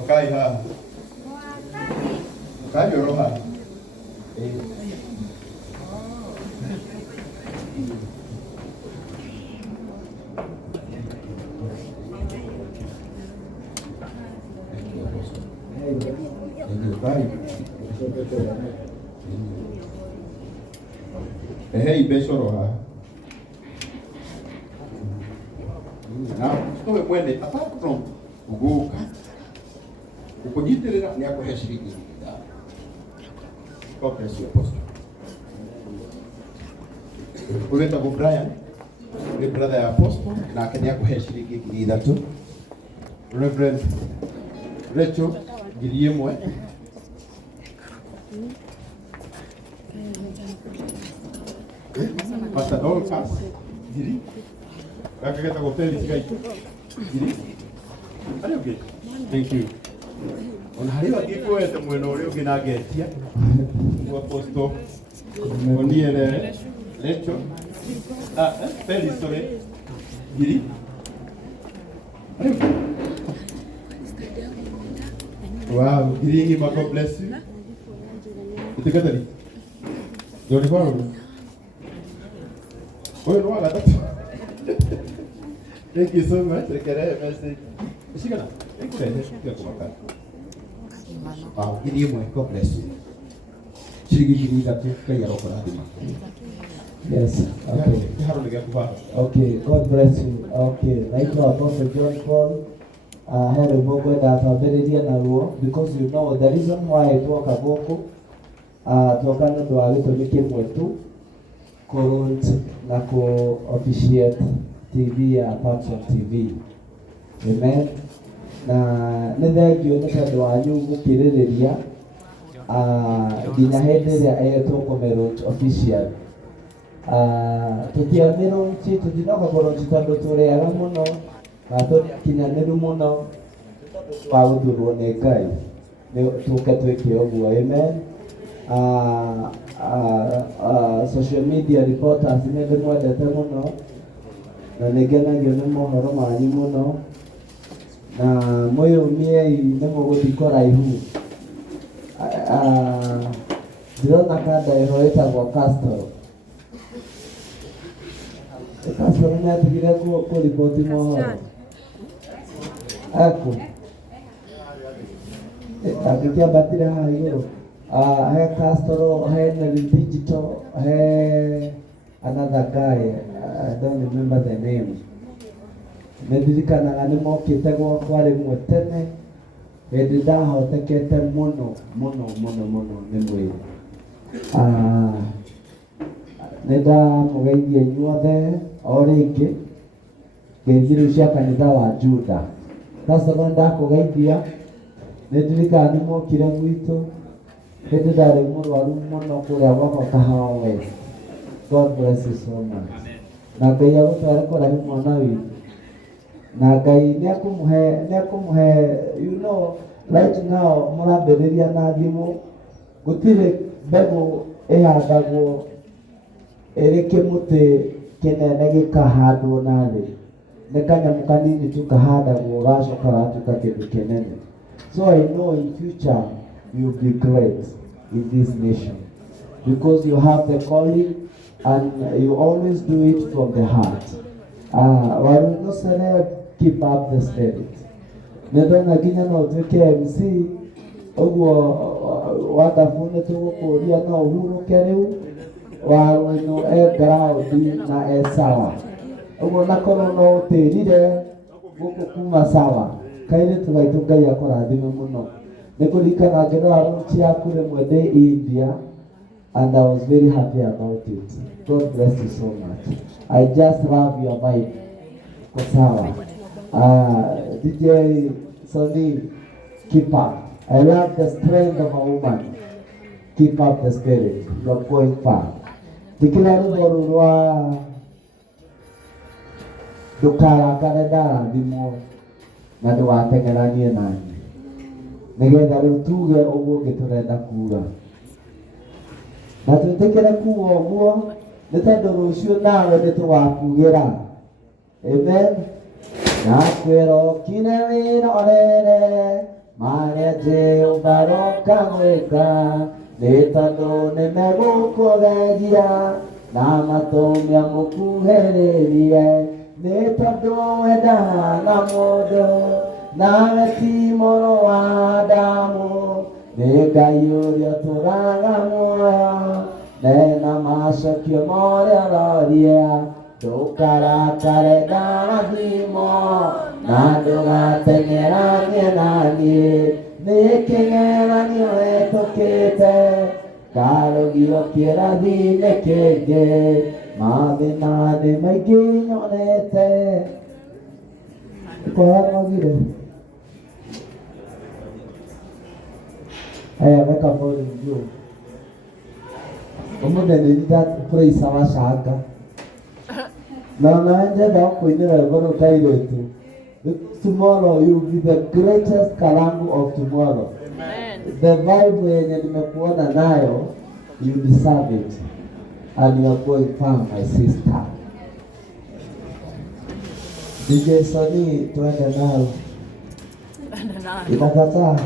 Okai ha. Okai yoroha. Hey, besoroha. Now, so when apart from Uguka, ukujiterera ni yako heshiriki. God bless you, Apostle. Kuleta kwa Brian, ni brother ya Apostle, na kenya yako heshiriki gida tu. Reverend Rachel Giliemwe. Pastor Dolphus Giri. Kakaketa hoteli sikai. Giri. Are you okay? Thank you. Ona hari wakikwete mweno uri ungi na getia. Kwa Apostle Oniere Rachel. Feli sorry. Giri. Are you okay? Wow, Giri, God bless you. Utikatari. Doni kwao. Oyo no agata. Thank you so much. Rekere message. Shikana. Thank you. Giri mo, God bless you. Giri that you pay your opera. Yes. Okay, God bless you. Okay, naitwa Apostle John Paul. Here Bongo that ability na ruo, because you know the reason why I talk about tokana ndo alitomike mwetu current na ko officiate TV ya Passion TV. Amen. Na nethegio nĩ tondũ wanyu gũkirĩrĩria nginya hĩndĩ ĩrĩa tũkũmerwo official. Tũkĩamĩrwo tũtinoka kũrwo tondũ tũrĩaga mũno na tũkinyanĩru mũno wa gũthurwo nĩ Ngai. Tũke twĩke ũguo. Amen. Social media reporters nĩ ndĩmwendete mũno na nĩ ngenagio nĩ mohoro manyu mũno na mwĩyũmiei nĩ mũgũthiĩ kũraihu. Ndĩrona kanda ĩho ĩtagwo Castle. Castle nĩ atigire kũriboti mohoro. Aku akĩambatire haha igũrũ. He Castle, he digital, he another guy, I don't remember the name. Nĩndirikanaga nĩ mokĩte gwakwa rĩmwe tene hĩndĩ ndahotekete mũno nĩ mwĩrĩ. Nĩndamũgeithia inyuothe o rĩngĩ ngeithi cia kanitha wa Juda. Sasa ndakũgeithia nĩndirikana nĩ mokire gwitũ hĩndĩ ndarĩ mũrwaru mũno kũrĩa gwakwa Kahawa West. God bless you so much. Na Ngai agũtware kũraihu mwana witũ. Na Ngai nĩakũmũhe, you know, right now mũrambĩrĩria na thimũ, gũtirĩ mbegũ ĩhandagwo ĩrĩ kĩmũtĩ kĩnene gĩkahandwo na thĩ. Nĩ kanyamũ kanini tu kahandagwo gacoka gatuĩka kĩndũ kĩnene. So I know in future you'll be great in this nation because you have the calling and you always do it from the heart. Keep up the spirit. Nĩndona nginya no ũtuĩke MC ũguo wathabuni tũgũkũria no ũhurũke rĩu warũinũ ground na sawa. Ũguo nakorwo no ũtĩrire gũkũ kuma sawa. Kairĩtu gaitũ Ngai akũrathime mũno. Nĩkũririkana ngĩrora rũci yaku rĩmwe ndĩ India and I was very happy about it. God bless you so much. I just love your vibe. Sawa. DJ Sonny, keep up. I love the strength of a woman. Keep up the spirit. You're going far. Dikira rũgoro rwa ndũkarakare ndarathimwo na ndũgateng'eranie nani. Nĩgetha rĩu tuge ũguo ũngĩ tũrenda kuga. Na twĩtĩkĩre kuga ũguo nĩ tondũ rũciũ nawe nĩtũgakugĩra. Amen. Nakwĩra ũkire wĩrorere marĩa Jehova roka gwĩka, nĩ tondũ nĩmegũkũgegia na matũme mũkuhĩrĩrie, nĩ tondũ wendaga na mũndũ nawe ti mũrũ wa Adamu, nĩ Ngai ũrĩa ũtũraga muoyo nena macokio marĩa ũroria, ndũkarakare ndarathimo na ndũgateng'eranie naniĩ, nĩ kĩgeranio hĩtũkĩte karũgio kĩrathi-inĩ kĩngĩ, mathĩna nĩ maingĩ nyonete. Kwagire aya weka volume juu umudenelita praise abashaka na naenjenda kuinira rwimbo kairetu. Tomorrow you will be the greatest kalangu of tomorrow. Amen. The vibe yenye nimekuona nayo, you deserve it and you are going far, my sister. DJ Sony, tuende nalo. Inakataa.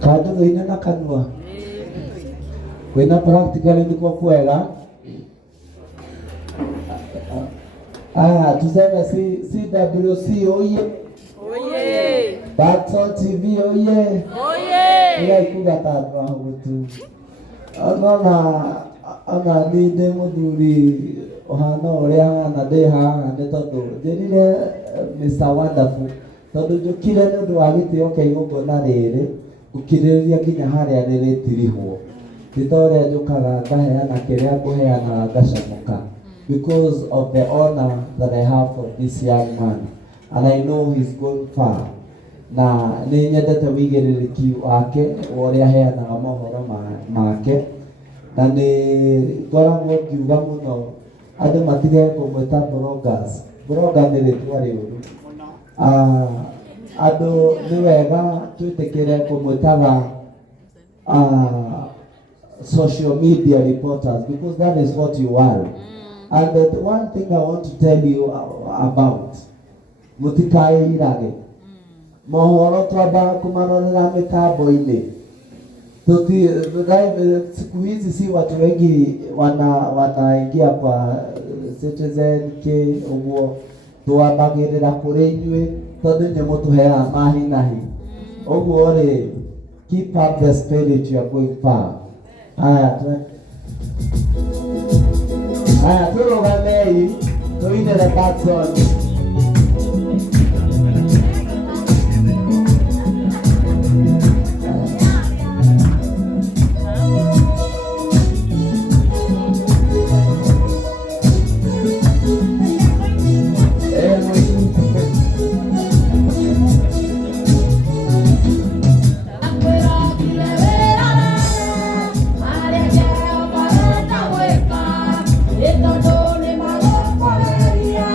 Kado ina na kanwa. Kwena practically ndiko kwela. Tuseme CWC oye. Oye. Batso TV oye. Oye. Ila ikuga tatu tu. Ana ninde muthuri ohana uria hana de haha ne tondu ndirire Mr. Wonderful tondu njukire ni undu wa gitio keigũngũna rĩrĩ gũkirĩrĩria nginya harĩa rĩrĩtirihwo titoria njukaga ngaheana kĩrĩa ngũheana ngacamũka because of the honor that I have for this young man and I know he's going far. Na nĩ nyendete wĩigĩrĩrĩki wake ũrĩa aheanaga mohoro make na nĩ ngoragwo ngiuga mũno andũ matige kũmwĩta bloggers. Blogger nĩ rĩtwa rĩũru. Andũ nĩ wega twĩtĩkĩre kũmwĩtaga social media reporters because that is what you are. And the one thing I want to tell you about mũtikaĩirage mohoro twambaga kũmarorera mĩtambo-inĩ siku hizi si watu wengi wanaingia kwa Citizen K uguo twambagĩrĩra kũrĩ inyuĩ tondũ nĩ mũtũheaga mahinahi uguo rĩ keep up the spirit, you are going far. Tũrũgamei tũinĩre that song. Esto no le malo para ella.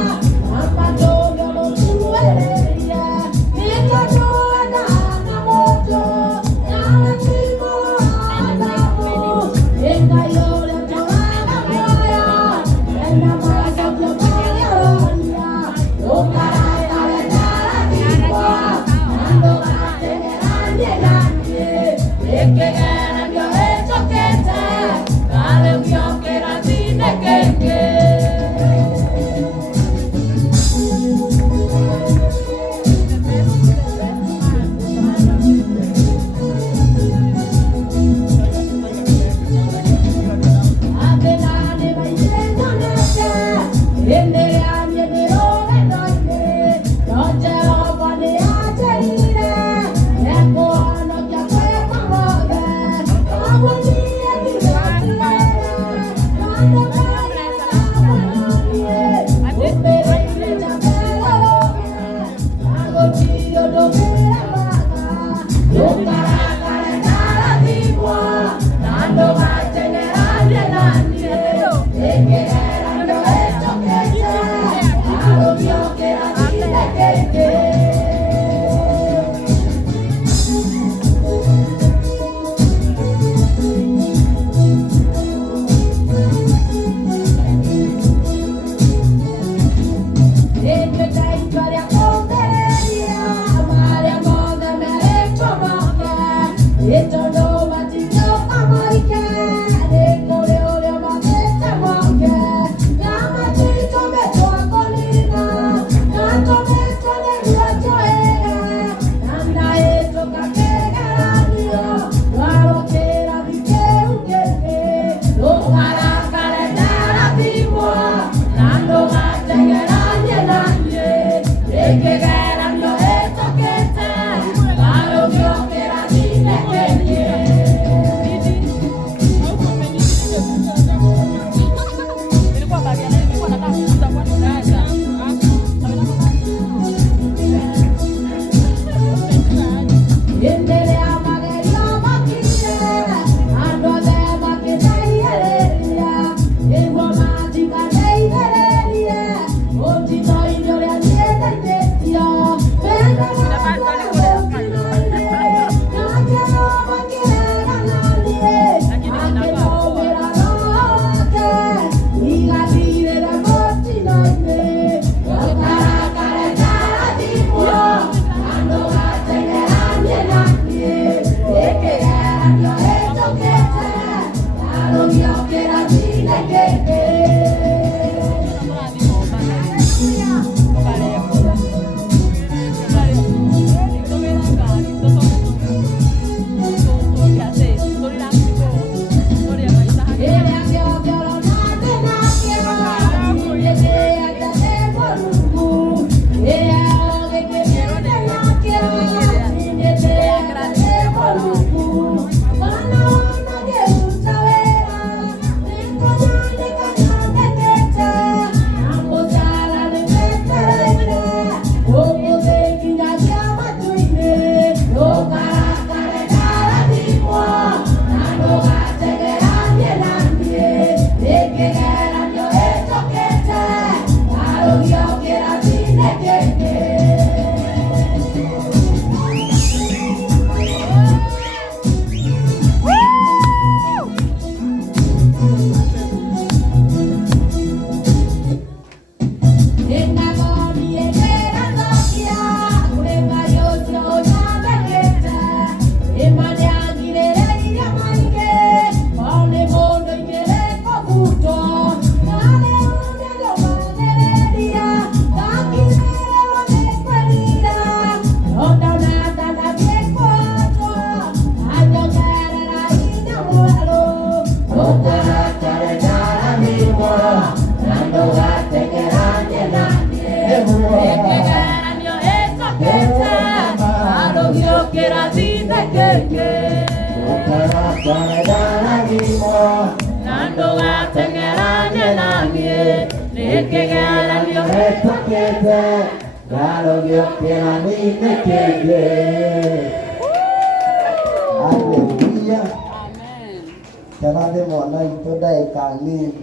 Karade mwana itoda ekani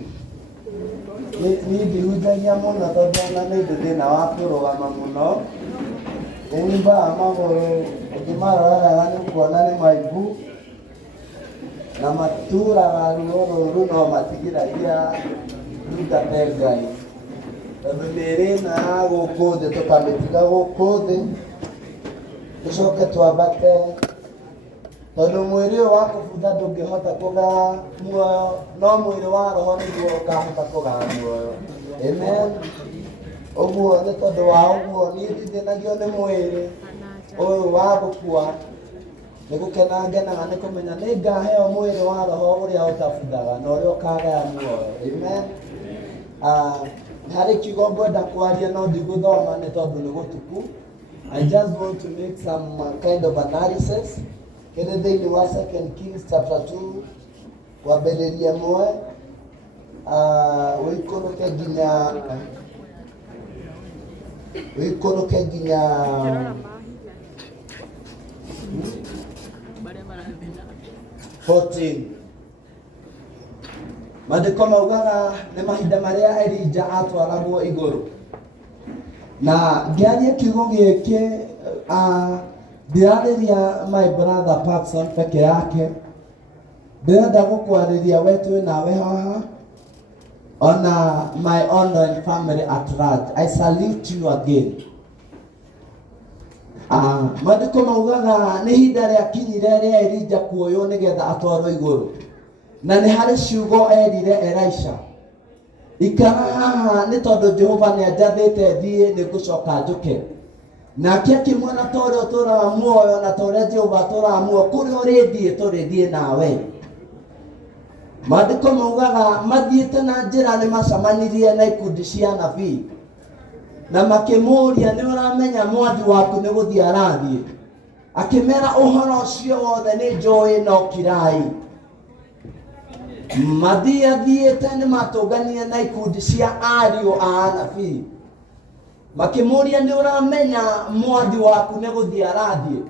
ni dihujagia muno tondu ona ni thina wa kurugama muno nimba amaguru ukimarora ni kuona ni maibu na matura ruru no matigiragia rutate Ngai tondu niri na guku thi tukamitiga guku thi tucoke twambate tondu mwiri wa kubutha ndungihota kugaa muoyo no mwiri wa roho niguo ukahota kugaa muoyo. Amen. Uguo ni tondu wa uguo ni ndithinagio ni mwiri uyu wa gukua ni gukenangenaga ni kumenya ni ngaheo mwiri wa roho uria utabuthaga na uria ukagaya muoyo. Amen. Hari kiugo ngwenda kwaria no ndiguthoma ni tondu ni gutuku. I just want to make some kind of analysis. Kede thĩinĩ wa 2 Kings chapter 2 wambĩrĩria mwe wĩikũrũke nginya 14. Maandĩko maugaga nĩ mahinda marĩa Elija atwaragwo igũrũ na ngĩaria kiugo gĩkĩ ndĩrarĩria my brother Patson peke yake ndĩrenda gũkwarĩria wetu nawe haha ona my online family at large. I salute you again. Maandĩko maugaga nĩ ihinda rĩakinyire rĩa Elija kuoywo nĩgetha atwarwo igũrũ na nĩ harĩ ciugo erire Elisha ikara haha nĩ tondũ Jehova nĩanjathĩte thiĩ nĩngũcoka njũke. Nake akĩmwĩra ta ũrĩa ũtũũraga muoyo na ta ũrĩa Jehova atũũraga muoyo kũrĩa ũrĩthiĩ tũrĩthiĩ nawe. Maandĩko maugaga mathiĩte na njĩra nĩ macamanirie na ikundi cia anabii na makĩmũũria nĩ ũramenya mwathi waku nĩ gũthiĩ arathiĩ. Akĩmera ũhoro ũcio wothe nĩ njũĩ no kirai. Mathiĩte nĩ matũnganire na ikundi cia ariũ a anabii makĩmũũria nĩ ũramenya mwathi waku nĩ gũthiĩ arathiĩ.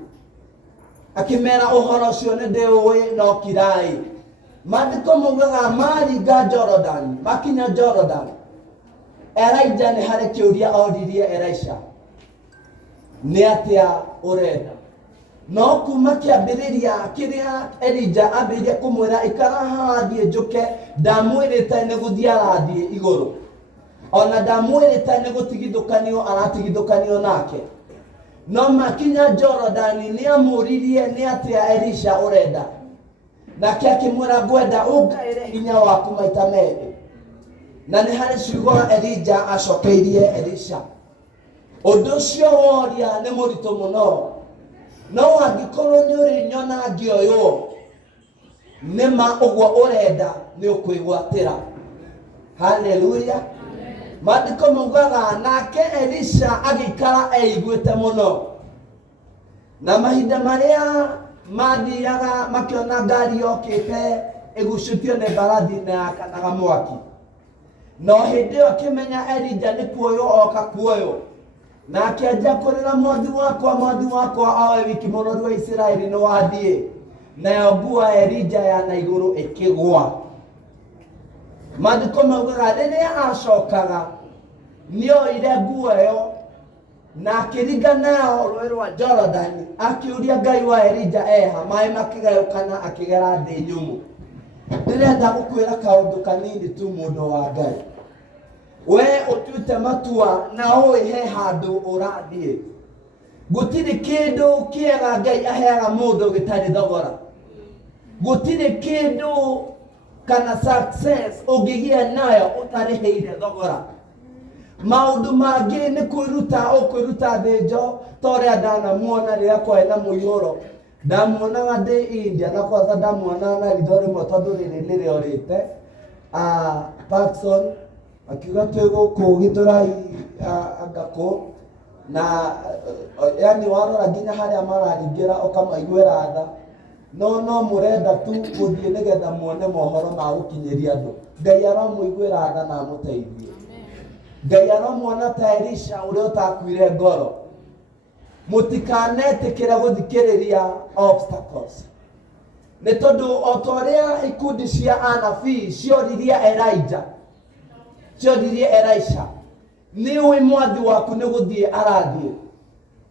Akĩmera ũhoro ũcio nĩ ndĩũĩ no kirai. Maandĩko maugaga maringa Jordan makinya Jordan Elija nĩ harĩ kĩũria oririe Elisha nĩ atĩa ũrenda. No kuma kĩambĩrĩria kĩrĩa Elija ambĩrĩria kũmwĩra ikara haha thiĩ njũke ndamwĩrĩte nĩ gũthiĩ arathiĩ igũrũ ona ndamwĩrĩte nĩ gũtigithũkanio aratigithũkanio nake. No makinya Jordan nĩ amũririe nĩ atĩa Elisha ũrenda. Nake akĩmwĩra ngwenda ũngaĩre hinya waku maita merĩ. na nĩ harĩ ciugo Elija acokeirie Elisha. Ũndũ ũcio woria nĩ mũritũ mũno, no angĩkorwo nĩ ũrĩ nyona ngĩoywo nĩma ũguo ũrenda nĩ ũkwĩgwatĩra. Haleluya. Maandĩko maugaga nake Elisha agĩikara eiguĩte mũno, na mahinda marĩa mathiaga makĩona ngari yokĩte ĩgucĩtio nĩ mbarathi na yakanaga mwaki, no hĩndĩ ĩyo akĩmenya Elija nĩ kuoywo oka kuoywo, na akĩanjia kũrĩra mwathi wakwa owe wiki mũrori wa Isiraeli nĩ wathiĩ, nayo nguo ya Elija ya na igũrũ ĩkĩgwa. Maandĩko maugaga rĩrĩa acokaga nĩoire nguo ĩyo na akĩringa nayo rũĩ rwa Jorodani, akĩũria Ngai wa Elija eha, maĩ makĩgayũkana akĩgera thĩ nyũmũ. Ndĩrenda gũkwĩra kaũndũ kanini tu mũndũ wa Ngai. We ũtuĩte matua na ũĩ handũ ũrathiĩ. Gũtirĩ kĩndũ kĩega Ngai aheaga mũndũ gĩtarĩ thogora. Gũtirĩ kĩndũ kana success ũngĩgĩa nayo ũtarĩhĩire thogora. Maũndũ mangĩ nĩ kwĩruta thĩnjo, ta ũrĩa ndanamuona rĩrĩa kwarĩ na mũihũro. Ndamuonaga ndĩ India, na kwanza ndamuona na ritho rĩmwe tondũ rĩrĩ nĩrĩorĩte. Parkson akiuga twĩ gũkũ Gĩthũrai Ngakũ, na yani warora nginya harĩa mararingĩra ũkamaiguĩra tha, no mũrenda tu gũthiĩ nĩgetha muone mohoro ma gũkinyĩria andũ. Ngai aromũiguĩra tha na amũteithie. Ngai aromuona ta Elisha ũrĩa ũtakuire ngoro. Mũtikanetĩkĩre gũthikĩrĩria obstacles, nĩ tondũ o ta ũrĩa ikundi cia anabii cioririe Elisha, nĩ ũĩ mwathi waku nĩ gũthiĩ arathiĩ.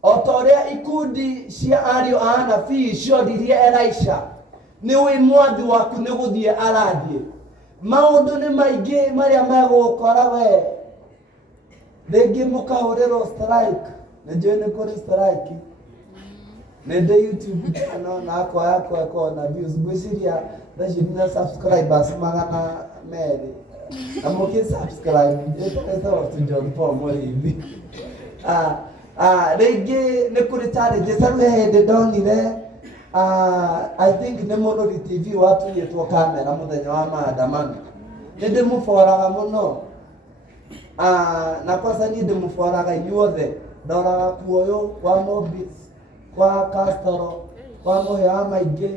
O ta ũrĩa ikundi cia ariũ a anabii cioririe Elisha, nĩ ũĩ mwathi waku nĩ gũthiĩ arathiĩ. Maũndũ nĩ maingĩ marĩa megũkora we, rĩngĩ mũkahũrĩrwo strike. Nĩnjũĩ nĩ kũrĩ strike, nĩndĩ YouTube channel na yakwa na views ngwĩciria thaci na subscribers 200 na mũkĩ-subscribe ĩtagwo tu Johnpaul Mũrĩithi. Rĩngĩ nĩ kũrĩ challenges. Rĩu hĩndĩ ndonire I think nĩ Mũrori TV watunyĩtwo kamera mũthenya wa maandamano, nĩndĩmũboraga mũno, na kwanza niĩ ndĩmũboraga inyuothe. Ndoraga kuoyo kwa Mobis, kwa Castoro, kwa Mũhĩa maingĩ,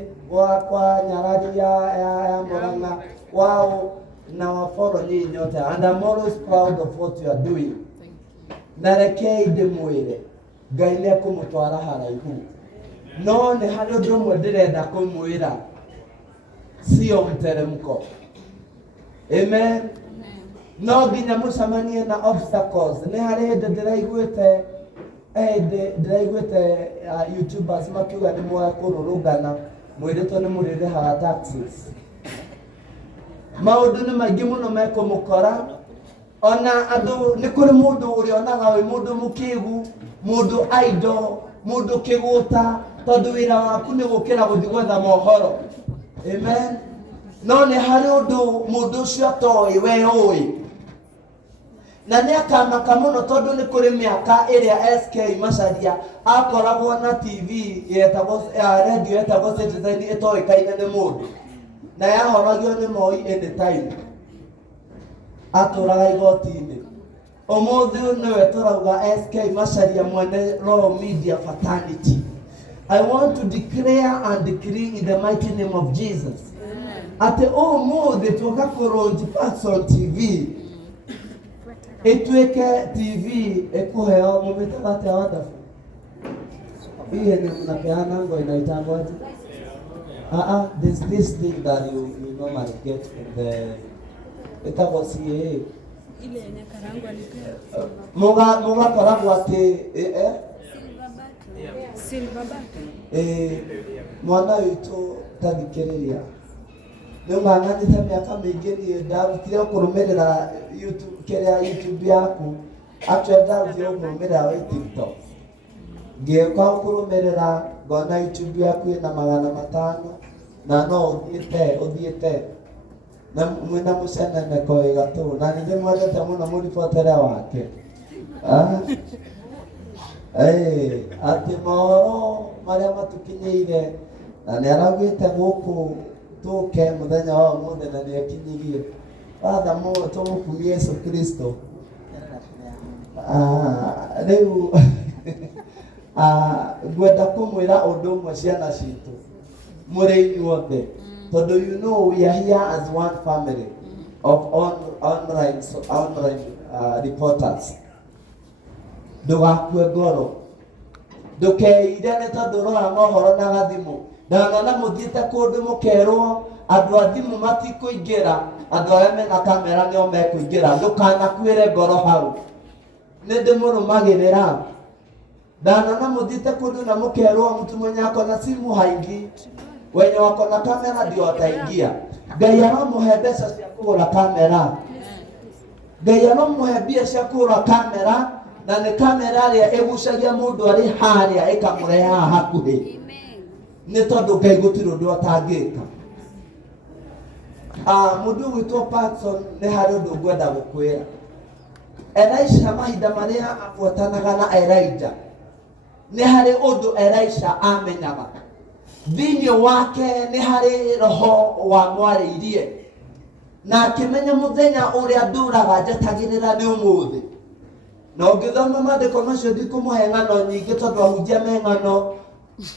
kwa Nyarari ya Mũrang'a, wao na wafollow ni nyote, and I'm always proud of what you are doing. Na rekei ndĩmwĩre Ngai nĩekũmũtwara haraihu, no nĩ harĩ ũndũ ũmwe ndĩrenda kũmwĩra, sio mteremko. Amen. No nginya mũcemanie na obstacles. Nĩ harĩ hĩndĩ ndĩraiguĩte YouTubers makiuga nĩ moya kũrũrũngana, mwĩrĩtwo nĩ mũrĩrĩhaga taxes. Maũndũ nĩ maingĩ mũno mekũmũkora, ona andũ nĩ kũrĩ mũndũ ũrĩa onaga wĩ mũndũ mũkĩgu, mũndũ idol, mũndũ kĩgũta, tondũ wĩra waku nĩ gũkĩra gũthiĩ gwetha mohoro. Amen. No nĩ harĩ ũndũ mũndũ ũcio atoĩ we ũĩ, na nĩ akamaka mũno tondũ nĩ kũrĩ mĩaka ĩrĩa SK Macharia akoragwo na TV yetagwo radio yetagwo Citizen ĩtoĩkaine nĩ mũndũ, na yahoragio nĩ Moi anytime, atũraga igoti-inĩ. Ũmũthĩ nĩwe tũrauga SK Macharia mwene Raw Media Fraternity. I want to declare and decree in the mighty name of Jesus, atĩ ũmũthĩ tũka kũrũnji Parkson TV ĩtuĩke TV ĩkũheo mũmĩtagate wonderful. Hii ni mnapeana ngo inaitangwa aje? There's this thing that you normally get from the ĩtagwo CAA. Ile yenye karangwa ni muga koragwo atĩ silver button. Mwana witũ tathikĩrĩria nĩũng'ang'anĩte mĩaka mĩingĩ niĩ ndarutire kũrũmĩrĩra YouTube yaku, actually ndarutire kũrũmĩrĩra wĩ TikTok, ngĩũka kũrũmĩrĩra ngona YouTube yaku ĩna 500 na no ũthiĩte na mwina mucenene koi gatu na nĩ mwendete mũno mũribotera wake atĩ mohoro marĩa matukinyĩire na nĩ araugĩte gũkũ tũke mũthenya wa ũmũthĩ na nĩ ekinyirie Father mũno tũmũkumie Yesu Kristo rĩu ngwenda kũmwĩra ũndũ ũmwe ciana citũ mũrĩ inyuothe tondũ you know we are here as one family of online reporters. Ndũgakue ngoro ndũkeire nĩ tondũ ũrora mohoro na gathimũ ndanona mũthiĩte kũndũ mũkerwo andũ a thimũ matikũingĩra andũ arĩa mena kamera nĩo mekũingĩra ndũkanakuĩre ngoro hau nĩ ndĩmũrũmagĩrĩra ndanona mũthiĩte kũndũ na mũkerwo mtu mwenye ako na simu haingĩ wenye wako na kamera ndio ataingia. Ngai aramũhe mbeca cia kũgũra kamera, Ngai aramũhe mbia cia kũgũra kamera na nĩ kamera ĩrĩa ĩgucagia mũndũ arĩ harĩa ĩkamũrehe haha hakuhĩ nĩ tondũ Ngai gũtirĩ ũndũ atangĩka. Mũndũ witũ Patson nĩ harĩ ũndũ ngwenda gũkwĩra. Elisha mahinda marĩa abuatanaga na Elijah nĩ harĩ ũndũ Elisha amenyaga thĩinĩ wake nĩ harĩ roho wa mwarĩirie na akĩmenya mũthenya ũrĩa ndũraga njetagĩrĩra nĩ ũmũthĩ. Na ũngĩthoma maandĩko macio ndikũmũhe ng'ano nyingĩ tondũ ahunjia me ng'ano.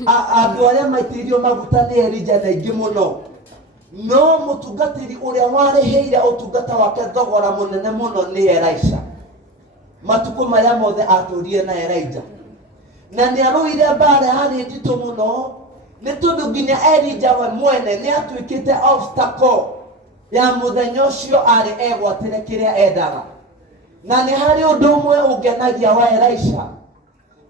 Andũ arĩa maitĩirio maguta nĩ Elijah na aingĩ mũno, no mũtungatĩri ũrĩa warĩhĩire ũtungata wake thogora mũnene mũno nĩ Elisha. Matukũ marĩa mothe atũrire na Elijah na nĩ arũire mbara harĩ nditũ mũno nĩ tondũ nginya Elijah we mwene nĩ atuĩkĩte obstacle ya mũthenya ũcio arĩ egwatĩre kĩrĩa endaga. Na nĩ harĩ ũndũ ũmwe ũngenagia wa Elisha,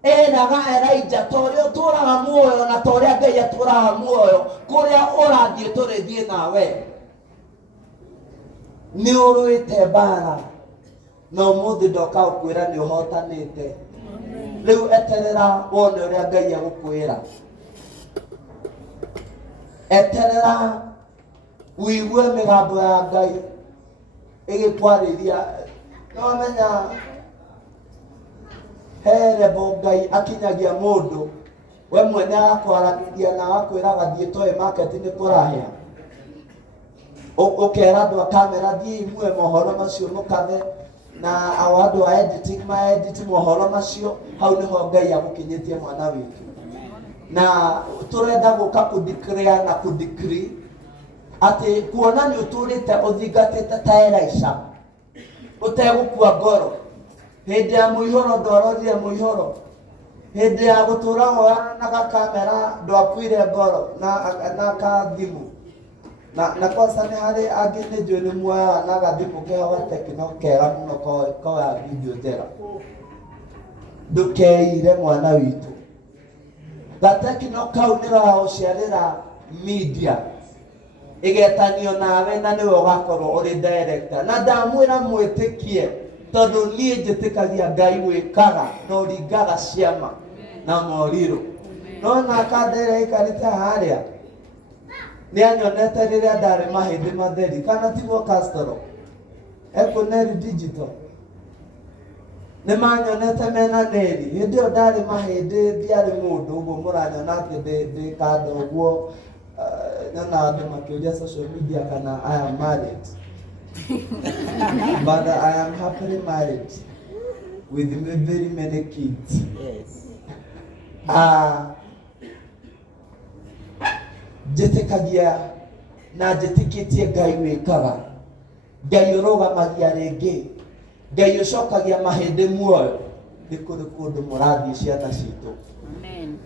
eraga Elijah ta ũrĩa ũtũraga muoyo na ta ũrĩa Ngai atũraga muoyo kũrĩa ũrathiĩ tũrĩthiĩ nawe nĩ ũrũĩte mbara na ũmũthĩ ndoka gũkwĩra nĩ ũhotanĩte. Rĩu eterera wone ũrĩa Ngai agũkwĩra, eterera wigue mĩgambo ya Ngai ĩgĩkwarĩria. No menya herebo Ngai akinyagia mũndũ we mwene agakwaranĩria na agakwĩra gathiĩ toĩ market nĩ kũrahĩa, ũkera andũ a kamera thiĩ imue mohoro macio mũkathe na andũ a editing ma-edit mohoro macio. Hau nĩho Ngai agũkinyĩtie mwana witũ na tũrenda gũka kũdeclare na kũdecree atĩ kuona nĩ ũtũrĩte ũthingatĩte ta Elisha ũtegũkua ngoro. Hĩndĩ ya mũihũro ndwarorire mũihũro, hĩndĩ ya gũtũra woyana na gakamera ndwakuire ngoro na kathimũ na kwanza nĩ harĩ angĩ nĩ njũĩ nĩ muoyaga na gathimũ keo gatekino kega mũno koya video njega. Ndũkeire mwana witũ, gatekino kau nĩ gagũciarĩra media ĩgetanio nawe na nĩwe ũgakorwo ũrĩ director. Na ndamwĩra mwĩtĩkie tondũ niĩ njĩtĩkagia Ngai wĩkaga na ũringaga ciama na morirũ. No na kandere ikarĩte harĩa nĩ anyonete rĩrĩa ndarĩ mahĩndĩ matheri kana tiguo Castro Econeri Digital nĩ manyonete mena neri. Hĩndĩ ĩyo ndarĩ mahĩndĩ ndiarĩ mũndũ ũguo mũranyona atĩ ndĩ kando ũguo na andũ makĩũria social media kana I am married. But I am happily married with very many kids. Yes. Njĩtĩkagia na njĩtĩkĩtie Ngai wĩkaga, Ngai ũrũgamagia rĩngĩ, Ngai ũcokagia mahĩndĩ muoyo. Nĩ kũrĩ kũndũ mũrathiĩ ciana citũ.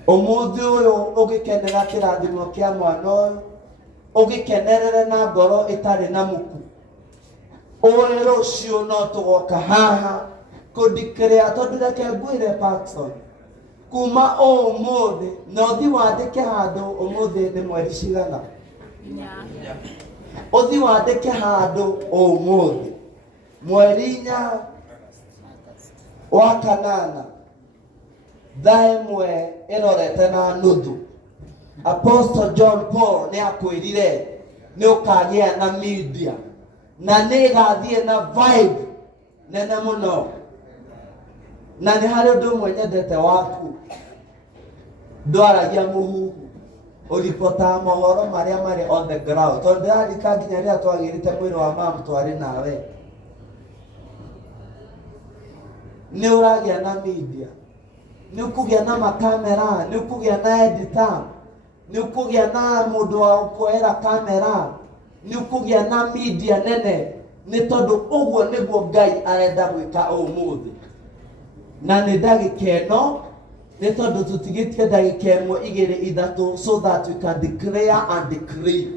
Ũmũthĩ ũyũ ũgĩkenera kĩrathimo kĩa mwana ũyũ, ũgĩkenerere na ngoro ĩtarĩ na mũku, ũĩ rũciũ no tũgoka haha kũdeclare. Tondũ reke ngwĩre Patson, kuma ũmũthĩ na ũthi wandĩke handũ ũmũthĩ nĩ mweri cigana, ũthi wandĩke handũ ũmũthĩ mweri 4 wa kanana thaa ĩmwe ĩrorete na nuthu Apostle John Paul nĩ akwĩrire nĩ ũkagĩa na media na nĩ ĩgathiĩ na vibe nene mũno. Na nĩ harĩ ũndũ ũmwe nyendete waku, ndwaragia mũhuhu, ũripotaga mohoro marĩa marĩ on the ground. Tondũ ndĩrarika nginya rĩrĩa twagĩrĩte mwĩrĩ wa mamu twarĩ nawe, nĩ ũragĩa na media, nĩ ũkũgĩa na makamera, nĩ ũkũgĩa na editor, nĩ ũkũgĩa na mũndũ wa kuoera kamera, nĩ ũkũgĩa na media nene, nĩ tondũ ũguo nĩguo Ngai arenda gwĩka ũmũthĩ. Na nĩ ndagĩka ĩno, nĩ tondũ tũtigĩtie ndagĩka ĩmwe igĩrĩ ithatũ so that we can declare and decree.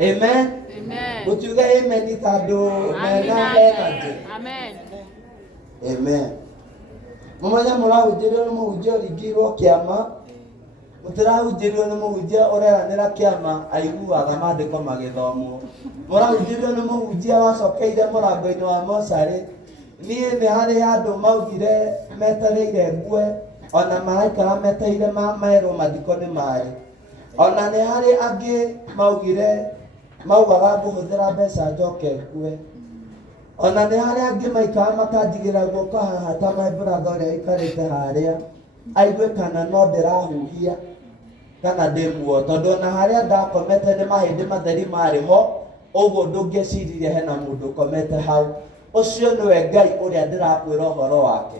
Amen. Amen. Gũtiuga amen tondũ mena energy. Amen. Amen. Mũmenya mũrahunjĩrio nĩ mũhunjia ũringĩirwo kĩama, mũtirahunjĩrio nĩ mũhunjia ũreranĩra kĩama aiguaga maandĩko magĩthomwo. Mũrahunjĩrio nĩ mũhunjia wacokeire mũrango-inĩ wa mocarĩ. Niĩ nĩ harĩ andũ maugire metereire ngue, ona maraikara metereire merwo mathiko nĩ marĩ. Ona nĩ harĩ angĩ maugire maugaga ngũhũthĩra mbeca njoke ngue. Ona nĩ harĩ angĩ maikara makanjigĩra guoko haha ta my brother ũrĩa aikarĩte harĩa, aigue kana no ndĩrahuhia kana ndĩmuo. Tondũ ona harĩa ndakomete nĩ mahĩndĩ matheri marĩ ho, ũguo ndũngĩciria hena mũndũ ũkomete hau. Ũcio nĩwe Ngai ũrĩa ndĩrakwĩra ũhoro wake.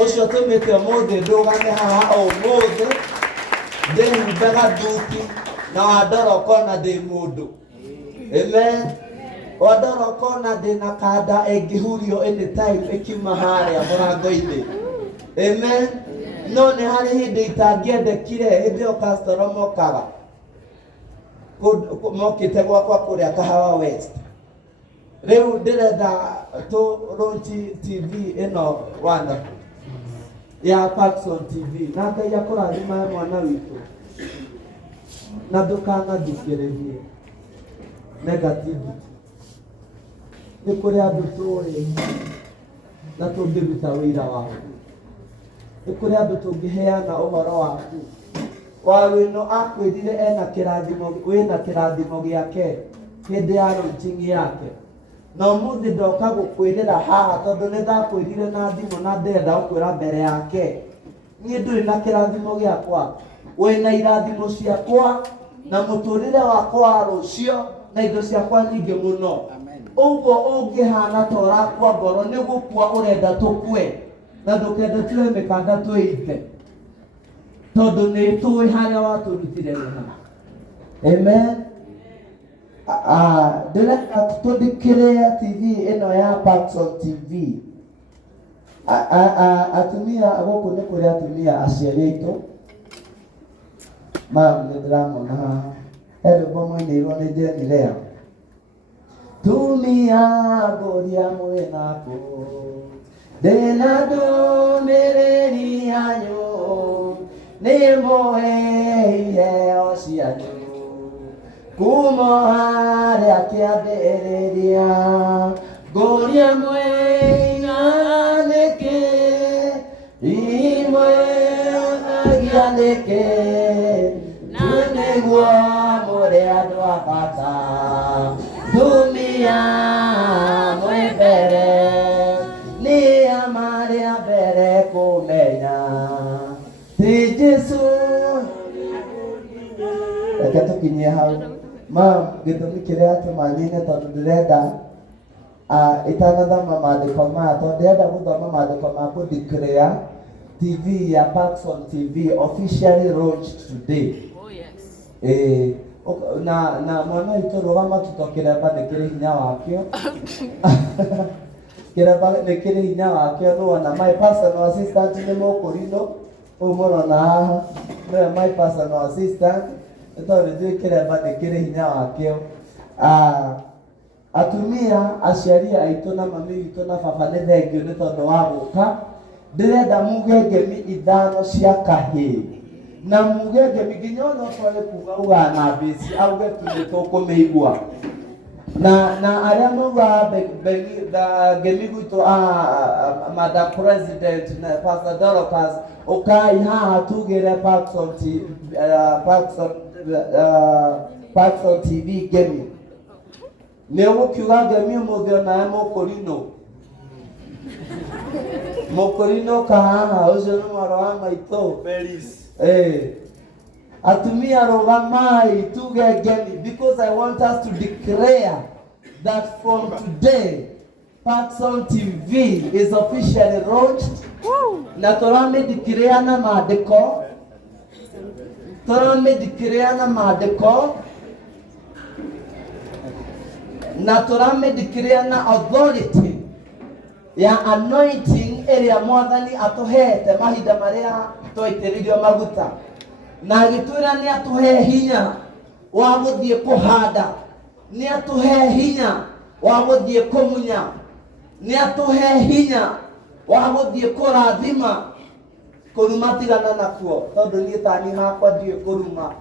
Ũcio tũmĩte ũmũthĩ ndũgame haha ũmũthĩ ndĩhumbe gathuti na wandora ũkona ndĩ mũndũ. Amen. Wandora ũkona ndĩna kanda ĩngĩhurio anytime ĩkiuma harĩa mũrango-inĩ. Amen. No nĩ harĩ hĩndĩ itangĩendekire, hĩndĩ ĩyo pastor mokaga mokĩte gwakwa kũrĩa Kahawa West. Rĩu ndĩrenda tũ launch TV ĩno wonderful ya Paxson TV, na Ngai akũrathima mwana witũ, na ndũkanathikĩrĩrie negativity. Nĩ kũrĩ andũ tũrĩ na tũngĩruta wĩra waku, nĩ kũrĩ andũ tũngĩheana ũhoro waku. Wawĩno akwĩrire ena kĩrathimo, wĩna kĩrathimo gĩake hĩndĩ ya launching yake. Na ũmũthĩ ndoka gũkwĩrĩra haha tondũ nĩ ndakwĩrire na thimũ na ndĩrenda gũkwĩra mbere yake. Niĩ ndũrĩ na kĩrathimo gĩakwa, wĩna irathimo ciakwa na mũtũrĩre wakwa wa rũciũ na indo ciakwa nyingĩ mũno. Ũguo ũngĩhana ta ũrakua ngoro nĩ gũkua ũrenda tũkue, na ndũkenda tuoe mĩkanda twĩite, tondũ nĩ tũĩ harĩa watũrutire wĩra. Amen. Ndĩrenda tũthikĩrĩre TV ĩno ya Paxson TV. Atumia gũkũ nĩ kũrĩ atumia aciari aitũ. Nĩ ndĩramona haha he rwĩmbo mũinĩirwo nĩ Jenny Lea. Tumia ngũria mwĩnakũ, ndĩna ndũmĩrĩri yanyu, nĩ mũhe iheo cianyu kuma harĩa kĩambĩrĩria. Ngũria mwĩna nĩkĩ, imwĩnagia nĩkĩ, na nĩguo mũrĩ andũ a bata. Tumia mwĩ mbere, nĩa marĩ a mbere kũmenya ti Jesũ. Reke tũkinyie hau. Gĩtũmi kĩrĩa tũmanyine tondũ ndĩrenda itanathoma maandĩko maya, tondũ ndĩrenda gũthoma maandĩko ma kũdeclare TV ya Paxson TV officially launched today. Oh yes. Na mwana witũ rũgama tuto kĩremba nĩ kĩrĩ hinya wakĩo. Kĩremba nĩ kĩrĩ hinya wakĩo. Nũwona my personal assistant nĩ mũkũrinũ ũyũ mũrona haha, nĩwe my personal assistant. Tondũ nĩtũĩ kĩremba nĩ kĩrĩ hinya wakĩo. Atumia aciari aitũ na mami witũ na baba nĩ thengio nĩ tondũ wa gũka. Ndĩrenda muge ngemi ithano cia kahĩĩ, na muge ngemi nginya ona ũtware kuga uga na mbĩci auge tu nĩ tũkũmĩigua. Na arĩa mauga ngemi gwitũ Madam President na Pastor Dorcas, ũkai haha tugĩre Paxson Parts on TV gemi. Neo kiwa gemi model na mokolino. Mokolino kahaha ozo no maroa maito. Pelis. Atumia rogamai tuge gemi because I want us to declare that from today Parts on TV is officially launched. Na torame dikiriana maandiko. Torame dikiriana maandiko. Na torame dikiriana authority ya anointing area mwathani atuhete mahinda maria twaitiririo maguta. Na agitwira ni atuhe hinya wa guthie kuhanda. Ni atuhe hinya wa guthie kumunya. Ni atuhe hinya wa guthie kurathima kuruma tigana nakuo tondu ni tani hakwa ndie kuruma.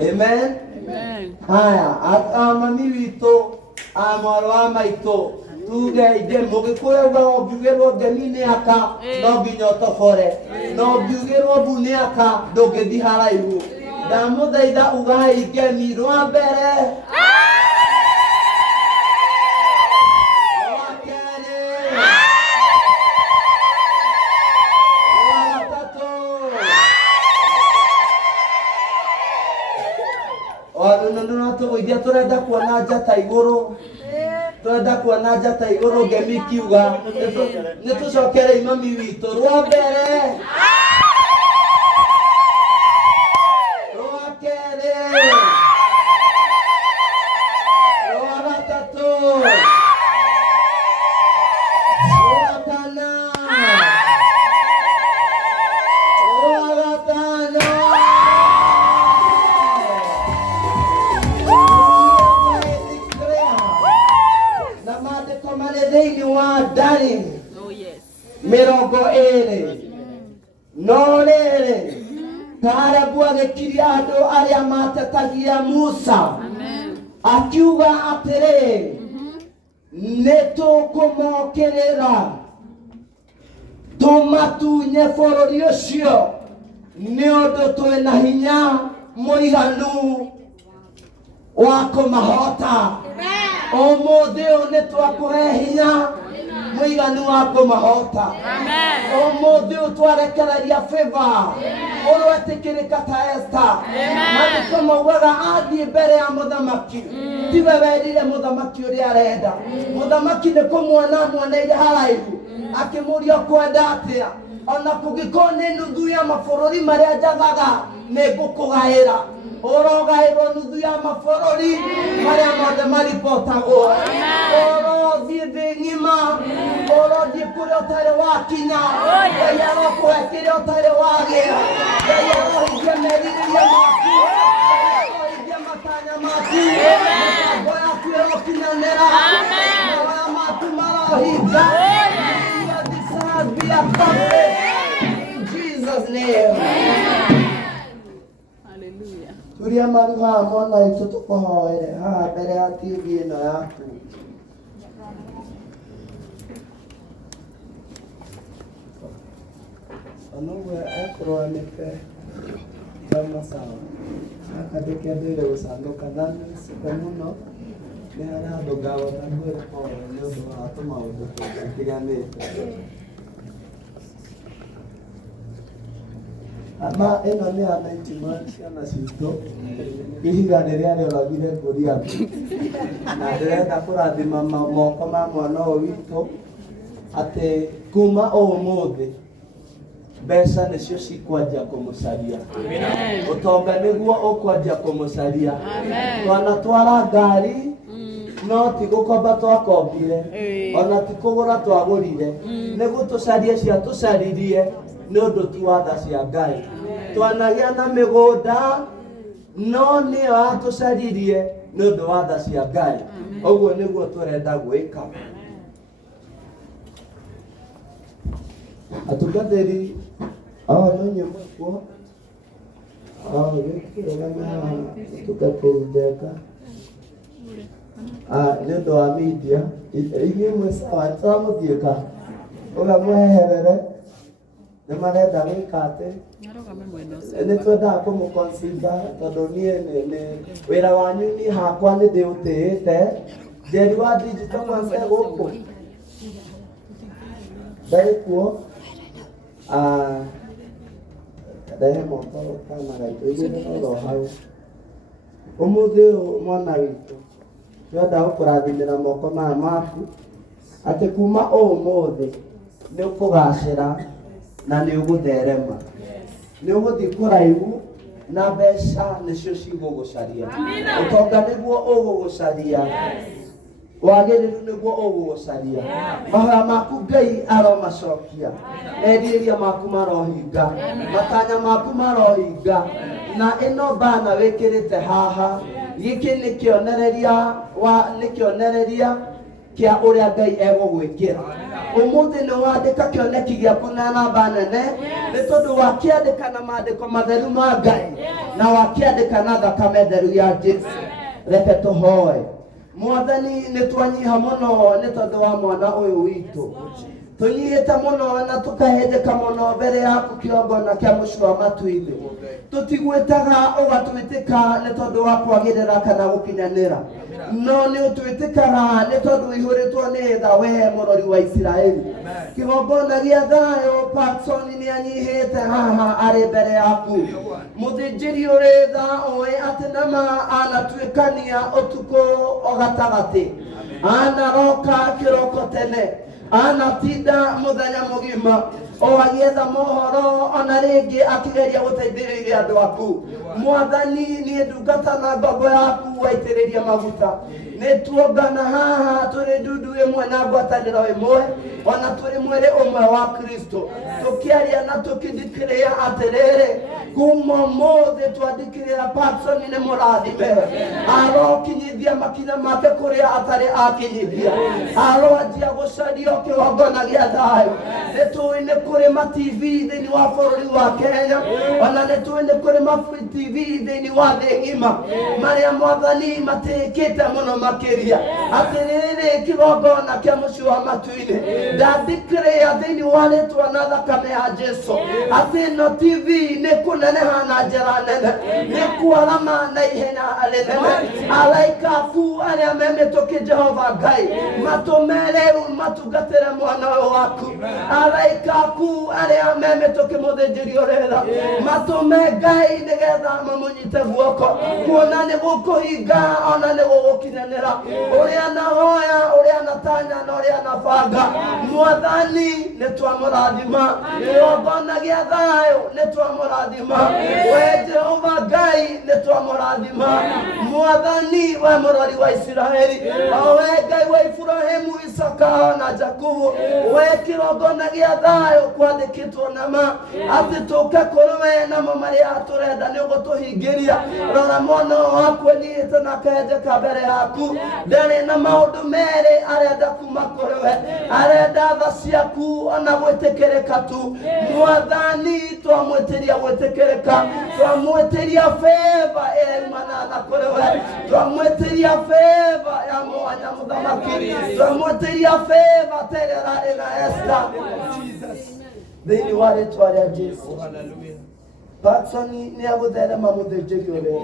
Amen. Amen. Haya mami witu amwaro wa maito tuge ide mugikuya uga ngugirwo ngeni aka no nginya tofore no ngugirwo bune aka ndungithi haraihu ndamuthaitha uga igeni rwa mbere Dia turenda kuona njata iguru turenda kuona njata iguru ngemi kiuga nitucokere imami witu rwa mbere rwa kere rwa gatatu rwa kana rwa gatano. Oh yes. Mirongo ere no rere Kalebu agĩkiria andũ arĩa matetagia Musa akiuga atĩrĩ nĩtũkũmokerera tũmatunye bũrũri ũcio nĩ ũndũ twĩna hinya mũiganu wa kũmahota. Ũmũthĩ ũyũ nĩtwakũhe hinya mũiganu wa kũmahota. Ũmũthĩ ũyũ twarekereria favor ũrwetĩkĩrĩka ta Esther. Maandĩko maugaga athiĩ mbere ya mũthamaki tiwe werire mũthamaki ũrĩa arenda. Mũthamaki nĩ kũmuona muoneire haraihu akĩmũria ũkwenda atĩa. Ona kũngĩkorwo nĩ nuthu ya mabũrũri marĩa njathaga nĩngũkũgaĩra. Ũrogaĩrwo nuthu ya mabũrũri marĩa mothe maribotagwo. Ũrothiĩ thĩ ng'ima ũrothiĩ kũrĩa ũtarĩ wakinya. Ngai arokũhe kĩrĩa ũtarĩ wagĩa. Ngai arohingia merirĩria maku arohingia matanya maku. Mĩbango yaku ĩrokinyanĩra mahoya maku marohinga. This has been accomplished in Jesus' name. Hallelujah. Turia maru haha mwana witũ tũkũhoere haha mbere ya TV ĩno yaku. Onoguo ekorwo nĩke kama sawa akadeke ndĩre gũcanũka na nĩcipe mũno nĩ harĩa andũ ngahota gwĩkora nĩ ũndũ wa tũmaũndũ tũtiganĩte. Ama ĩno nĩ anaituma ciana citũ ihiga rĩrĩa rĩoragire Goliath na ndĩrenda kũrathima moko ma mwana ũyũ witũ atĩ kuma ũmũthĩ mbeca nĩcio cikwanjia kũmũcaria. Ũtonga nĩguo ũkwanjia kũmũcaria. Twanatwara ngari no ti gũkomba twakombire ona ti kũgũra twagũrire. Nĩ gũtũcaria ciatũcaririe nĩ ũndũ ti watha cia Ngai. Twanagĩa na mĩgũnda no nĩyo atũcaririe nĩ ũndũ wa tha cia Ngai. Ũguo nĩguo tũrenda gwĩka. Atungatĩri no nyũmba kuo atungatĩri ndeka nĩ ũndũ wa media inyuĩ mwĩ sawa nĩtũramũthiĩka ũga mweherere nĩ marenda wĩkate nĩ twendaga kũmũconsider tondũ niĩ wĩra wanyu niĩ hakwa nĩ ndĩũtĩĩte. Njeri wa digital manse gũkũ ndarĩ kuo ndahe moko kana gaitũ igĩrĩ no hau. Ũmũthĩ ũyũ mwana witũ twenda gũkũrathimĩra moko maya maku atĩ kuma ũmũthĩ nĩ ũkũgacĩra na nĩ ũgũtherema, nĩ ũgũthiĩ kũraihu na mbeca nĩcio cigũgũcaria, ũtonga nĩguo ũgũgũcaria, wagĩrĩru nĩguo ũgũgũcaria. Mahoya maku Ngai aromacokia, merirĩria maku marohinga, matanya maku marohinga. Na ĩno bana wĩkĩrĩte haha, gĩkĩ nĩ kĩonereria kĩa ũrĩa Ngai egũgwĩkĩra. Ũmũthĩ nĩ wandĩka kĩoneki gĩaku na namba nene, nĩ tondũ wakĩandĩka na maandĩko matheru ma Ngai na wakĩandĩka na thakame theru ya Jesũ. Reke tũhoe. Mwathani nĩ twanyiha mũno nĩ tondũ wa mwana ũyũ witũ, tũnyihĩte mũno na tũkahĩndĩka mũno mbere yaku kĩongona kĩa mũciĩ wa matu-inĩ. Tũtigwĩtaga ũgatwĩtĩka nĩ tondũ wa kwagĩrĩra kana gũkinyanĩra, no nĩ ũtwĩtĩkaga nĩ tondũ wĩihũrĩtwo nĩ tha wee mũrori wa Isiraeli. Kĩgongona gĩa thayũ Patson nĩ anyihĩte haha arĩ mbere yaku. Mũthĩnjĩri ũrĩ tha ũĩ atĩ nama anatuĩkania ũtukũ o gatagatĩ, anaroka kĩroko tene, anatinda mũthenya mũgima o agĩetha mohoro ona rĩngĩ akĩgeria gũteithĩrĩria andũ aku. Mwathani niĩ ndungata na ngombo yaku waitĩrĩria maguta, nĩ tuongana haha tũrĩ ndundu ĩmwe na ngwatanĩro ĩmwe, ona tũrĩ mwĩrĩ ũmwe wa Kristo, tũkĩaria na tũkĩndikĩrĩra atĩrĩrĩ, kuma ũmũthĩ twandikĩrĩra Patson nĩ mũrathime, arokinyithia makinya make kũrĩa atarĩ akinyithia, aroanjia gũcario kĩgongona gĩa thayũ. Nĩ tũĩ nĩ kũrĩ ma TV thĩinĩ wa bũrũri wa Kenya, ona nĩ tũĩ nĩ kũrĩ ma TV thĩinĩ wa thĩ ng'ima marĩa Mwathani matĩkĩte mũno makĩria atĩrĩrĩ kĩgongona kĩa mũciĩ wa matu-inĩ. Ndandikĩrĩra thĩinĩ wa rĩtwa na thakame ya Jesũ atĩ ĩno TV nĩ kũneneha na njĩra nene, nĩ kwarama na ihenya rĩnene. Araika aku arĩa memĩtũkĩ Jehova Ngai matũme rĩu matungatĩre mwana ũyũ waku. Araika aku arĩa memĩtũkĩ mũthĩnjĩri ũrĩ tha matũme Ngai nĩgetha mamũnyite guoko, kuona nĩ gũkũhinga ona nĩ gũgũkinyanĩra ũrĩa nahoya, ũrĩa natanya na ũrĩa nabanga. Mwathani nĩ twamũrathima, kĩgongona gĩa thayũ nĩ twamũrathima, we Jehova Ngai nĩ twamũrathima. Mwathani we mũrori wa Isiraeli, o we Ngai wa Ibrahimu, Isaka na Jakubu, we kĩgongona gĩa thayũ kwandĩkĩtwo nama atĩ tũke kũrĩ we namo marĩa tũrenda nĩ ũgũtũhingĩria. Rora mwana waku anyihĩte na akahenjeka mbere yaku, ndarĩ na maũndũ merĩ arenda kuma kũrĩ we, arenda tha ciaku ona gwĩtĩkĩrĩka tu. Mwathani twamwĩtĩria gwĩtĩkĩrĩka, twamwĩtĩria favor ĩraumana na kũrĩ we, twamwĩtĩria favor ya mwanya mũthamaki, twamwĩtĩria favor ta ĩrĩa ĩrarĩ na Esther thĩinĩ wa rĩtwa rĩa Jesũ. Patson nĩ agũtherema mũthĩnjĩri ũrĩa,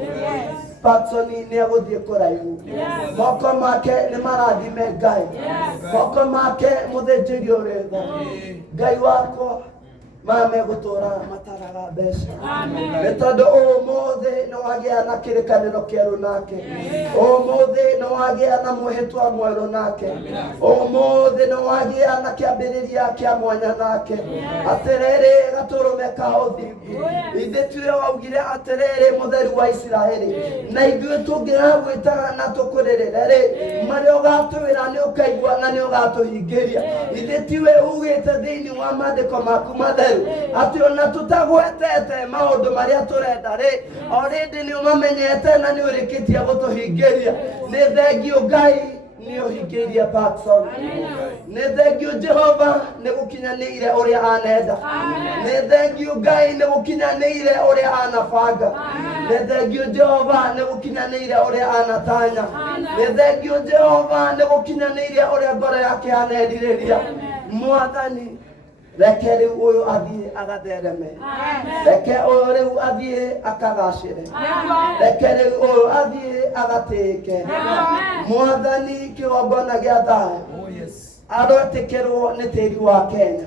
Patson nĩ agũthiĩ kũraihu, moko make nĩ marathime Ngai, moko make mũthĩnjĩri ũrĩa tha. Ngai wakwa maya megũtũra mataraga mbeca, nĩ tondũ ũmũthĩ nĩ wagĩa na kĩrĩkanĩro kĩerũ nake, ũmũthĩ nĩ wagĩa na mwĩhĩtwa mwerũ nake, ũmũthĩ nĩ wagĩa na kĩambĩrĩria kĩa mwanya nake. Atĩrĩrĩ gatũrũme ka ũthingu, ithe tiwe waugire atĩrĩrĩ mũtheru wa Isiraeli, na ithuĩ tũngĩgagwĩtaga na tũkũrĩrĩre marĩa ũgatwĩra nĩ ũkaigua na nĩ ũgatũhingĩria. Ithe tiwe ugĩte thĩinĩ wa maandĩko maku matheru atĩ ona tũtagwetete maũndũ marĩa tũrenda rĩ, already nĩ ũmamenyete na nĩ ũrĩkĩtie gũtũhingĩria. Nĩ thengiũ Ngai nĩ ũhingĩirie Patson, nĩ thengiũ Jehova nĩ gũkinyanĩire ũrĩa anenda, nĩ thengiũ Ngai nĩ gũkinyanĩire ũrĩa anabanga, nĩ thengiũ Jehova nĩ gũkinyanĩire ũrĩa anatanya, nĩ thengiũ Jehova nĩ gũkinyanĩire ũrĩa ngoro yake anerirĩria. Mwathani reke riu uyu athie agathereme reke uyu riu athie akagacire reke riu uyu athie agatike Mwathani kigongona gia thayo arotekerwo nĩ tĩri wa Kenya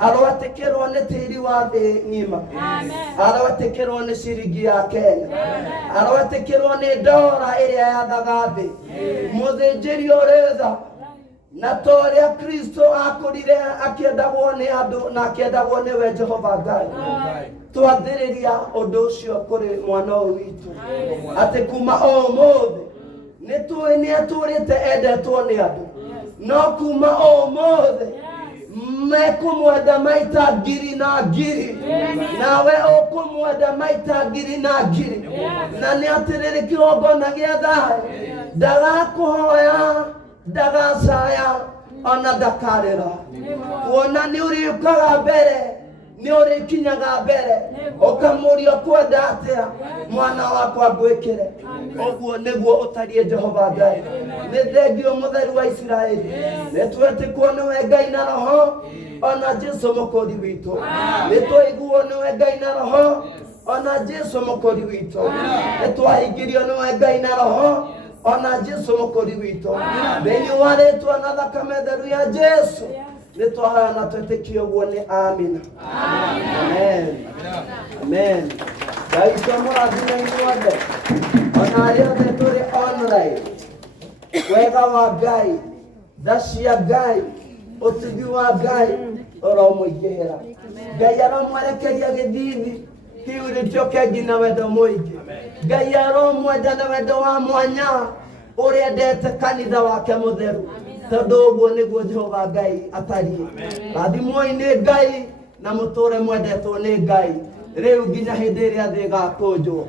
arotekerwo nĩ tĩri wa thĩ ng'ima arotekerwo nĩ ciringi ya Kenya arotekerwo nĩ ndora ĩrĩa yathaga thĩ mũthĩnjĩri ũrĩ tha na toria Kristo akũrire akĩendagwo nĩ andũ na akĩendagwo nĩwe Jehova Ngai twathĩrĩria ũndũ ũcio kũrĩ mwana ũyũ witũ atĩ kuma ũmũthĩ nĩtũĩ nĩatũrĩte endetwo nĩ andũ no kuma ũmũthĩ mekũmwenda maita ngiri na ngiri nawe ũkũmwenda maita ngiri na ngiri na nĩ atĩrĩrĩ kĩgongona gĩa thayũ ndagakũhoya ndagacaya ona ndakarĩra kuona nĩ ũrĩũkaga mbere nĩ ũrĩkinyaga mbere ũkamũria ũkwenda atĩa mwana wakwa ngwĩkĩre ũguo nĩguo ũtariĩ Jehova Ngai nĩ thengio mũtheru wa Isiraeli nĩtwĩtĩkwo nĩwe Ngai na roho ona Jesu mũkũri witũ nĩtwaiguo nĩwe Ngai na roho ona Jesu mũkũri witũ nĩtwahingĩrio nĩwe Ngai na roho ona Jesu mũkũri witũ thĩinĩ wa rĩtwa na thakame theru ya Jesu nĩtwahana twĩtĩkie ũguo nĩ amina amen amen Ngai tũmũrathime inyuothe ona arĩa othe tũrĩ online wega wa Ngai tha cia Ngai ũtugi wa Ngai ũromũingĩhĩra Ngai aromwerekeria gĩthithi kĩurĩtio kĩngĩ na wendo mũingĩ Ngai aromwenda na wendo wa mwanya ũrĩa endete kanitha wake mũtheru tondũ ũguo nĩguo Jehova Ngai atariĩ rathimwo-i nĩ Ngai na mũtũre mwendetwo nĩ Ngai rĩu nginya hĩndĩ ĩrĩa thĩ ĩgakũnjwo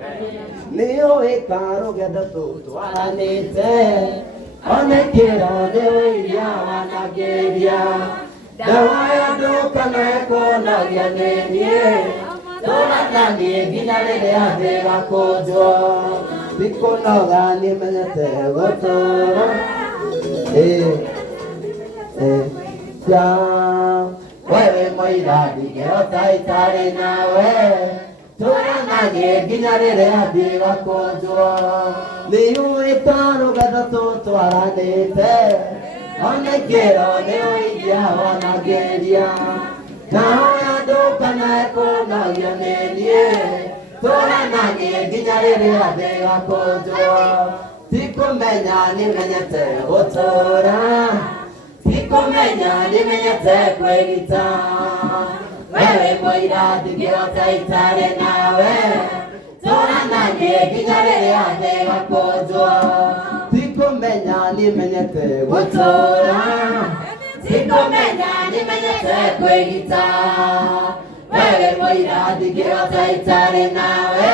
nĩũĩ karũgendo tũtwaranĩte onekĩro nĩ ũiria wanagĩria ndahoya ndũkanekũnagia nĩ niĩ tũrananie nginya rĩrĩa thĩ ĩgakũnjwo ndikũnoga nĩmenyete gũtũra wewe mũira ndingĩhota itarĩ nawe tũrananie nginya rĩrĩa thĩ ĩgakũnjwo nĩũĩ karũgendo tũtwaranĩte onekĩro nĩ ũiria wanagĩria ndahoya ndũkanekũnagia nĩ niĩ tũrananie nginya rĩrĩa thĩ ĩgakũnjwo tikũmenya nĩmenyete gũtũra tikũmenya nĩmenyete kwĩgita wewe mũira ndingĩhota itarĩ nawe tũrananie nginya rĩrĩa thĩ ĩgakũnjwo tikũmenya nĩmenyete gũtũra tikũmenya nĩmenyete kwĩgita wewe mũira ndingĩhota itarĩ nawe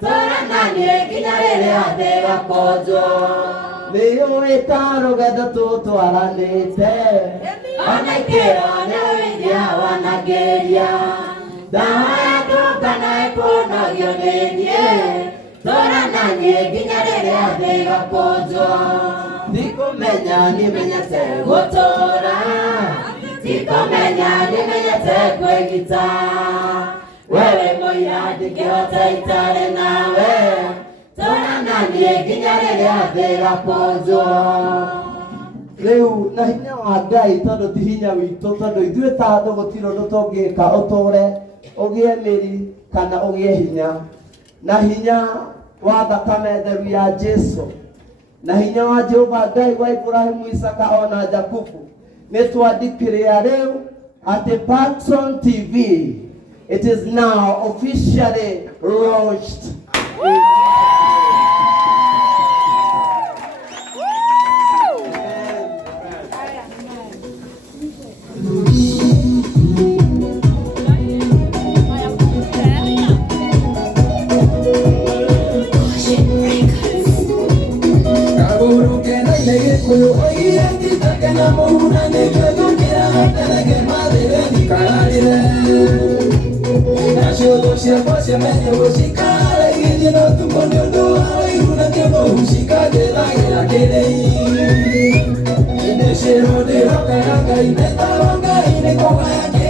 tũrananie nginya rĩrĩa thĩ ĩgakũnjwo nĩũĩ karũgendo tũtwaranĩte onekĩro nĩ ũiria wanagĩria ndahoya ndũkanekũnagio nĩ niĩ tũrananie nginya rĩrĩa thĩ ĩgakũnjwo tikũmenya nĩmenyete gũtũra tikũmenya nĩmenyete kwĩgita wewe mũira ndingĩhota itarĩ nawe tũrananie nginya rĩrĩa thĩ ĩgakũnjwo rĩu na hinya wa Ngai tondũ ti hinya witũ tondũ ithuĩ ta andũ gũtirĩ ũndũ tũngĩka ũtũre ũgĩe mĩri kana ũgĩe hinya na hinya wa thakame theru ya Jesu na hinya wa Jehova Ngai wa Ibrahimu Isaka ona Jakubu nĩtwandĩkĩrĩra rĩu atĩ Patson TV it is now officially launched. Shiro de roca, y me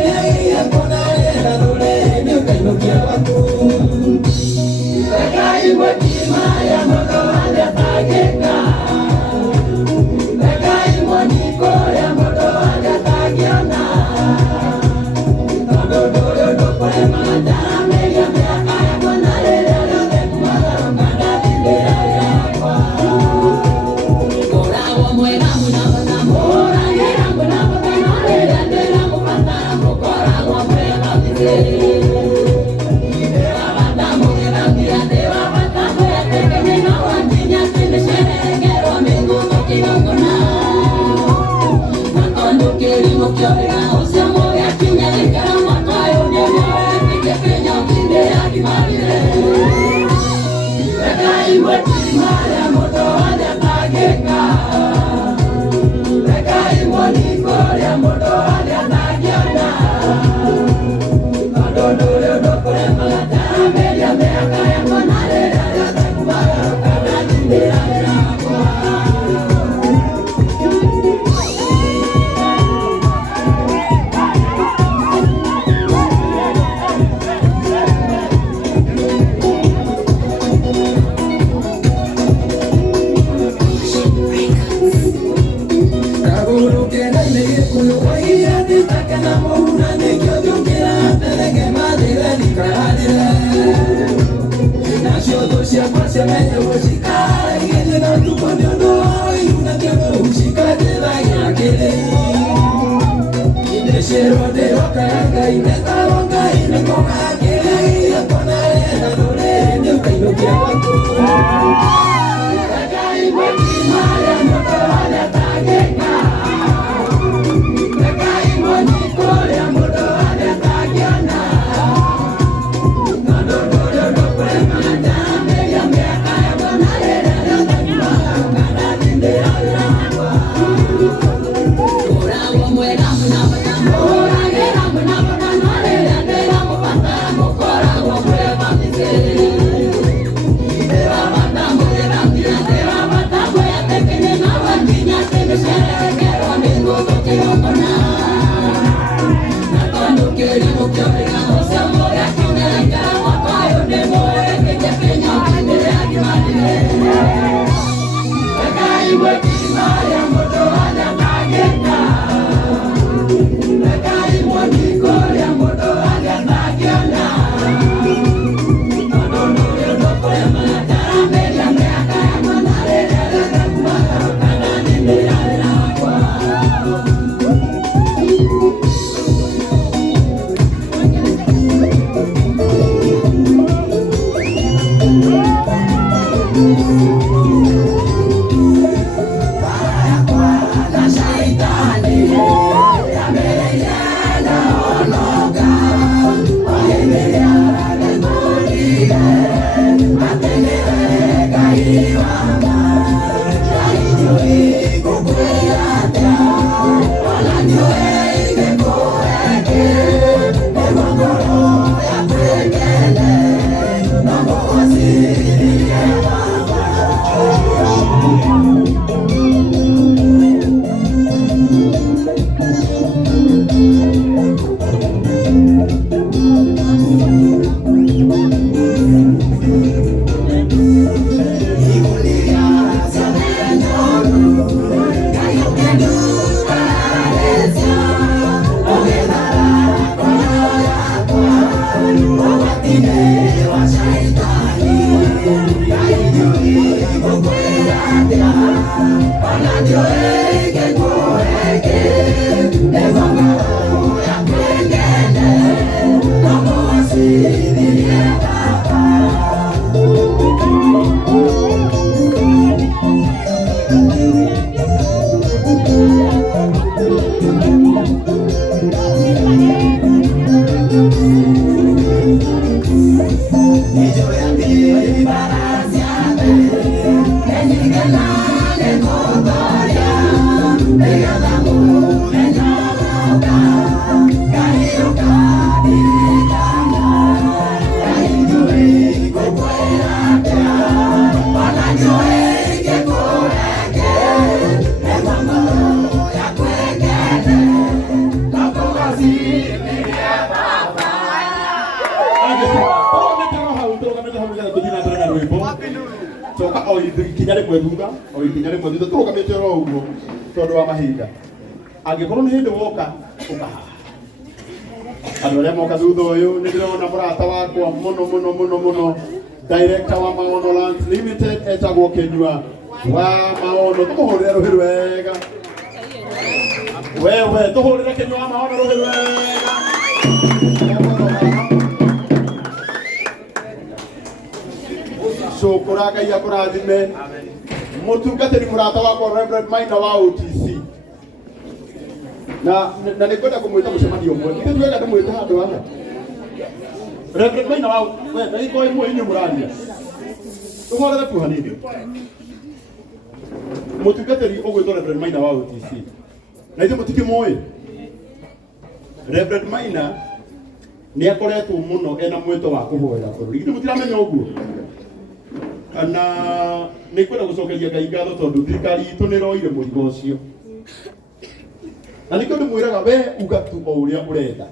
Angĩkorwo nĩ hĩndĩ woka ũkaha andũ arĩa moka thutha ũyũ nĩ ndĩrona mũrata wakwa mũno director wa Maono Lands Limited etagwo Kenyua wa Maono tũmũhũrĩre rũhĩ rwega Othe tuhurire kinywa maona ruhi wega. Shukura Ngai akurathime. Mutungatiri murata wakwa Reverend Maina wa OTC. Na nikwenda kumwita mucemanio umwe. Ithe twega ndimwite handu haha. Reverend Maina wa we iko imwe inyu muraria. Tumorere tu hanini. Mutungatiri ogwitwo Reverend Maina wa OTC. Na ithe mutikimoi. Reverend Maina ni akoretwo muno ena mwito wa kuhoera bururi. Ithe mutiramenya uguo. Na nikwenda gucokeria Ngai ngatho tondu thirikari itu ni roire murigo ucio. Na nikyo ndimwiraga we uga tu o uria urenda.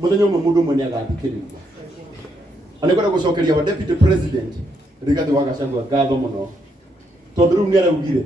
Muthenya umwe mundu umwe ni agathikiriria. Na nikwenda gucokeria wa deputy president Rigathi wa Gachagua ngatho muno. Tondu riu ni araugire